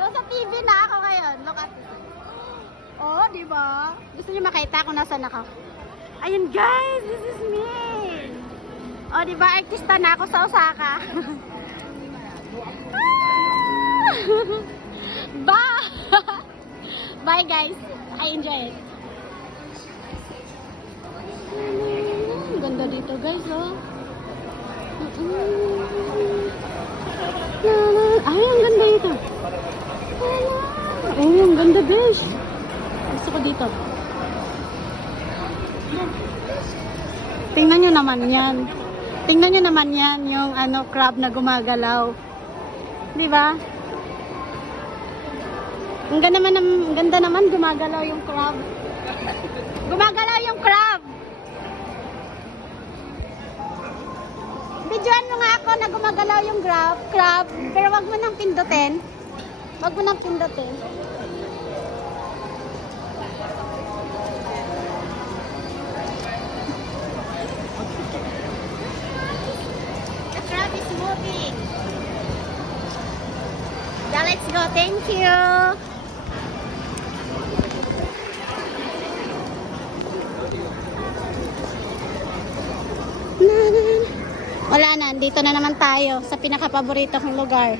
Nasa TV na ako ngayon. Look at this. Oh, di ba? Gusto niyo makita kung nasaan ako? Ayun guys, this is me. Oh, di ba? Artista na ako sa Osaka. Bye! Bye guys. I enjoy it. Ang ganda dito guys, oh. Ay, ang ganda dito. Oh, ang ganda guys. Gusto ko dito. Tingnan nyo naman yan. Tingnan nyo naman yan, yung ano, crab na gumagalaw. Di ba? Ang ganda naman gumagalaw yung crab. Gumagalaw yung crab. Videoan mo nga ako na gumagalaw yung crab. Pero wag mo nang pindutin. Wag mo nang pindutin. The crab is moving. Yeah, let's go. Thank you. Wala na, dito na naman tayo sa pinaka-paborito kong lugar.